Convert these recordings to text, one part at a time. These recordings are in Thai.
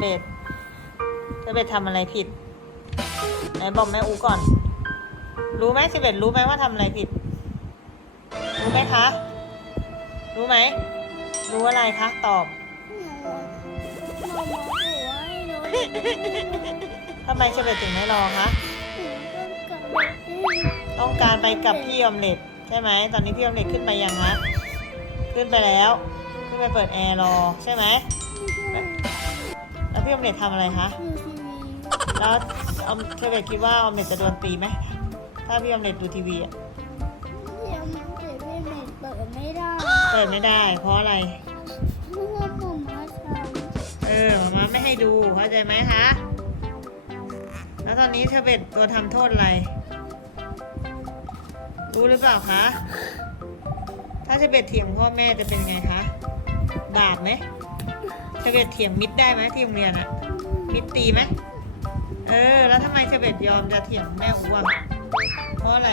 เบตเชเบตทำอะไรผิดไหนบอกแม่อูก่อน รู้ไหมเชเบตรู้ไหมว่าทำอะไรผิด รู้ไหมคะ รู้ไหม รู้อะไรคะ ตอบทำไมเชเบตถึงไม่รอคะ ต้องกลับไปที่ต้องการไปกับพี่ออมเล็ตใช่ไหม ตอนนี้พี่ออมเล็ตขึ้นไปยังคะขึ้นไปแล้ว ขึ้นไปเปิดแอร์รอใช่ไหม แล้วพี่ออมเล็ตทำอะไรคะ ดูทีวีแล้วออมเชเบตคิดว่าออมเล็ตจะโดนตีไหม ถ้าพี่ออมเล็ตดูทีวีอะยังเปิดไม่เปิดเปิดไม่ได้เปิดไม่ได้ เพราะอะไร เพราะว่าผมมาทเออหมามาไม่ให้ดูเข้าใจไหมคะ แล้วตอนนี้เชเบตโดนทำโทษอะไร รู้หรือเปล่าคะ ถ้าเชเบตเถียงพ่อแม่จะเป็นไงคะ บาปไหม เชเบตเถียงมิดได้ไหมที่โรงเรียนอะมิดตีไหมเออ แล้วทำไมเชเบตยอมจะเถียงแม่อูอะเพราะอะไร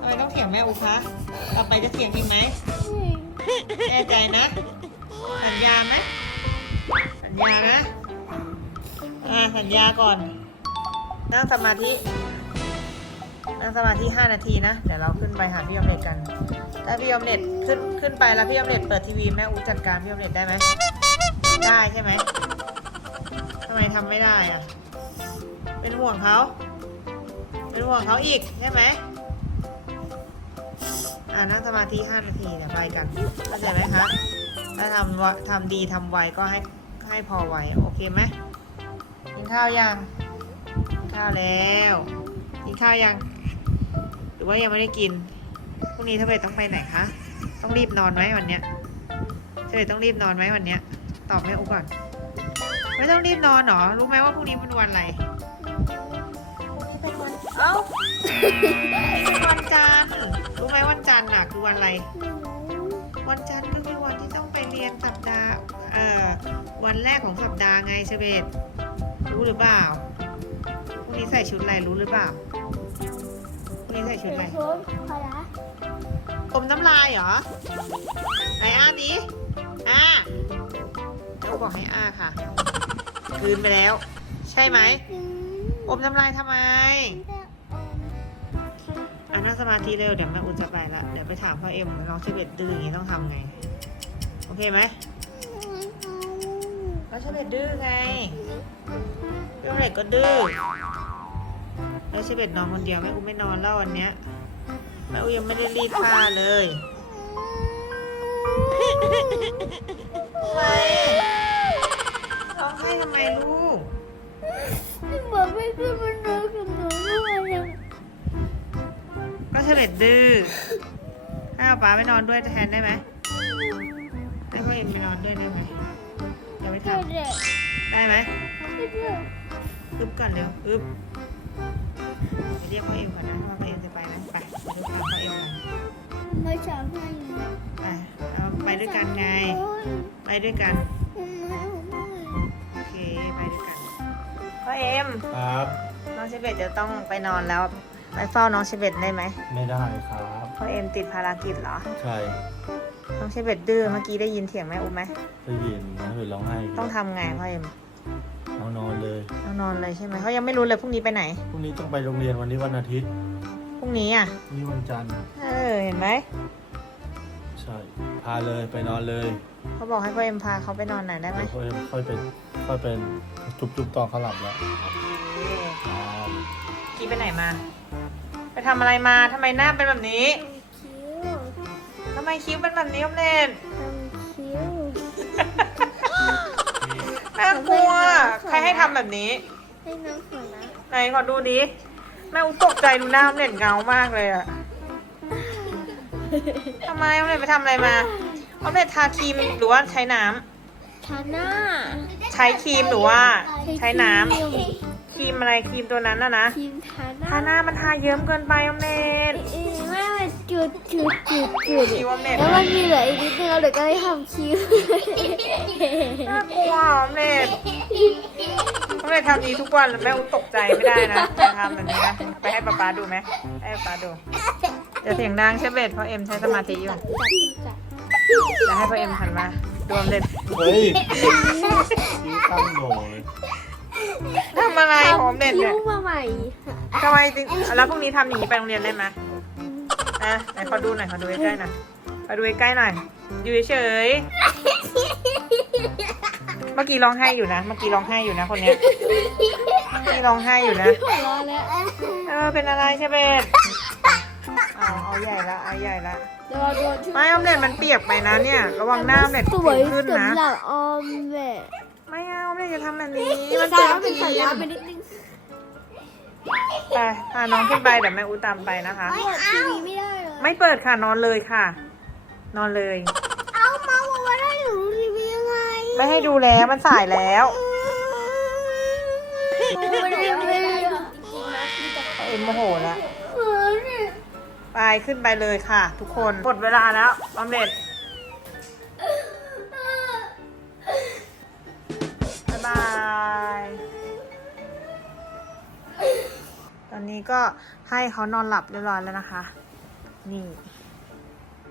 ทำไมต้องเถียงแม่อูคะต่อไปจะเถียงอีกไหมแน่ใจนะ สัญญาไหมสัญญานะอ่าสัญญาก่อน นั่งสมาธิ นั่งสมาธิห้านาทีนะ เดี๋ยวเราขึ้นไปหาพี่อมเล็ตกัน ถ้าพี่ออมเล็ตขึ้นขึ้นไปแล้วพี่ออมเล็ตเปิดทีวีแม่อูจัดการพี่ออมเล็ตได้ไหมได้ใช่ไหมทำไมทำไม่ได้อะเป็นห่วงเขาเป็นห่วงเขาอีกใช่ไหมอ่านั่งสมาธิห้านาทีเดี๋ยวไปกันเข้าใจไหมคะถ้าทำวะทำดีทำไวก็ให้ให้พอไวโอเคไหมกินข้าวยังกินข้าวแล้วกินข้าวยัง หรือว่ายังไม่ได้กิน พรุ่งนี้ถ้าเบต้องไปไหนคะ ต้องรีบนอนไหมวันเนี้ยเธอต้องรีบนอนไหมวันเนี้ย ตอบแม่อุก่อน ไม่ต้องรีบนอนหรอ รู้ไหมว่าพรุ่งนี้เป็นวันอะไรเป็นวันเอ้าเป็นวันจันทร์ รู้ไหมวันจันทร์น่ะคือวันอะไรหนูวันจันทร์ก็คือวันที่ต้องไปเรียนสัปดาห์ เอ่อ วันแรกของสัปดาห์ไงเชเบตรู้หรือเปล่าพรุ่งนี้ใส่ชุดอะไรรู้หรือเปล่าพรุ่งนี้ใส่ชุดอะไรชุดพละ อมน้ำลายเหรอ ไหนอ้านี้อ้าเขาบอกให้อ้าค่ะ คืนไปแล้ว ใช่ไหม อมน้ำลายทำไมแต่อมอะนั่งสมาธิเร็ว เดี๋ยวแม่อุ่นจะไปละ เดี๋ยวไปถามพ่อเอ็มน้องเชเบตดื้ออย่างนี้ต้องทำไง โอเคไหมก็เชเบตดื้อไงพี่เล็กก็ดื้อแล้วเชเบตนอนคนเดียวแม่อูไม่นอนแล้ววันเนี้ย แม่อูยังไม่ได้รีดผ้าเลยทำไมร้องไห้ทำไมลูกไม่บอกไม่ขึ้นมานอนกับหนูด้วยก็เชเบตดื้อให้เอาป๊าไปนอนด้วยแทนได้ไหมให้พ่อเอ็มไปนอนด้วยได้ไหมเดี๋ยวไปทำได้ไหมอึบก่อนเร็วอึบไปเรียกพ่อเอ็มก่อนนะพ่อเอ็ม ไม่ชอบให้ไปเอาไปด้วยกันไง ไปด้วยกัน โอเค ไปด้วยกัน พ่อเอ็ม ครับ น้องเชเบตจะต้องไปนอนแล้ว ไปเฝ้าน้องเชเบตได้ไหม ไม่ได้ครับ พ่อเอ็มติดภารกิจเหรอ ใช่ น้องเชเบตดื้อ เมื่อกี้ได้ยินเสียงแม่อุ้มไหม ได้ยินนะเห็นร้องไห้ต้องทำไงพ่อเอ็มเอานอนเลยต้องนอนเลยใช่ไหมเขายังไม่รู้เลยพรุ่งนี้ไปไหน พรุ่งนี้ต้องไปโรงเรียนวันนี้วันอาทิตย์พรุ่ง นี้อะพรุ่งนี้วันจันทร์เออ เห็นไหม ใช่ พาเลยไปนอนเลยเขาบอกให้พ่อเอ็มพาเขาไปนอนหน่อยได้ไหมแล้วค่อยค่อยไปค่อยเป็นจุบๆตอนเขาหลับแล้วโอเคครับกี้ไปไหนมา ไปทำอะไรมาทำไมหน้าเป็นแบบนี้ คิ้วทำไมคิ้วเป็นแบบนี้ออมเล่นทำคิ้ว น่ากลัว ใครให้ทำแบบนี้ ให้น้องฝนนะ ไหนขอดูดิ แม่อุตกใจดูหน้าออมเล่นเงามากเลยอะทำไมออมเล่นไปทำอะไรมาออมเล่นทาครีมหรือว่าใช้น้ำทาหน้าใช้ครีมหรือว่า ใช้น้ำครีมอะไรครีมตัวนั้นน่ะนะครีมทาหน้าทาหน้ามันทาเยิ้มเกินไปออมเล่นเอ๊ะไม่มันจุดจุดจุดจุดคิ้วออมเล่นแล้วมันมีเหลืออีกนิดนึงเราเดี๋ยวก็ได้ทำคิ้วน่ากลัวออมเล่น ออมเล่นทำดีทุกวันแล้วแม่อุตกใจไม่ได้นะไปทำแบบนี้นะไปให้ป๊าป๊าดูไหมให้ป๊าป๊าดูเดี๋ยวเสียงดังใช่เบ็ดเพราะเอ็มใช้สมาธิอยู่จับจับเดี๋ยวให้พ่อเอ็มหันมาดวมเด็ดเฮ้ยคิ้วตั้งโหนเลยทำอะไรหอมเด็ดคิ้เนี่วยมาใหม่ทำไมจริงแล้วพรุ่งนี้ทำอย่างนี้ไปโรงเรียนได้ไหมอะไหนขอดูหน่อยขอดูใกล้ๆหน่อยขอดูใกล้ๆหน่อยอยู่เฉยๆ เมื่อกี้ร้องไห้อยู่นะ เมื่อกี้ร้องไห้อยู่นะคนเนี้ยเมื่อกี้ร้องไห้อยู่นะ หัวเร้อนแล้วเออเป็นอะไรใช่เบสเอาเอาใหญ่ละเอาใหญ่ละเดี๋ยวเราโดนช่วยไม่ออมเล็ตมันเปียกไปนะเนี่ย ระวังหน้าออมเล็ตสวยขึ้นนะสำหรับออมแม่ไม่เอาออมเล็ตจะทำแบบนี้มันใส่เจ็บแล้วเป็นใส่แล้วไปนิดนึงไปพาน้องขึ้นไปเดี๋ยวแม่อูตามไปนะคะเปิดทีวีไม่ได้เหรอไม่เปิดค่ะนอนเลยค่ะ นอนเลย เอามาบอกว่าได้หนูดูทีวียัง ไม่ให้ดูแล้วมันสายแล้วไม่ได้ไม่ได้เอ็มโมโหแล้วไปขึ้นไปเลยค่ะ ทุกคนหมดเวลาแล้วออมเล็ตบ๊ายบาย ตอนนี้ก็ให้เขานอนหลับเรียบร้อยแล้วนะคะ นี่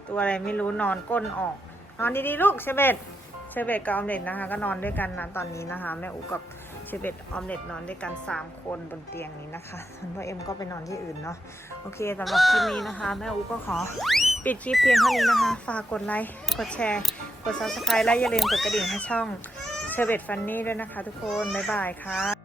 ตัวอะไรไม่รู้นอนก้นออก นอนดีๆลูกเชเบต เชเบตกับออมเล็ตนะคะ ก็นอนด้วยกันนะตอนนี้นะคะแม่อูกับเชเบตออมเล็ตนอนด้วยกัน 3 คนบนเตียงนี้นะคะส่วนพ่อเอ็มก็ไปนอนที่อื่นเนาะโอเคสำหรับคลิปนี้นะคะ แม่อูก็ขอปิดคลิปเพียงเท่านี้นะคะ ฝากกดไลค์กดแชร์ กดซับสไครต์และอย่าลืมกดกระดิ่งให้ช่องเชเบตฟันนี่ด้วยนะคะ ทุกคนบ๊ายบายค่ะ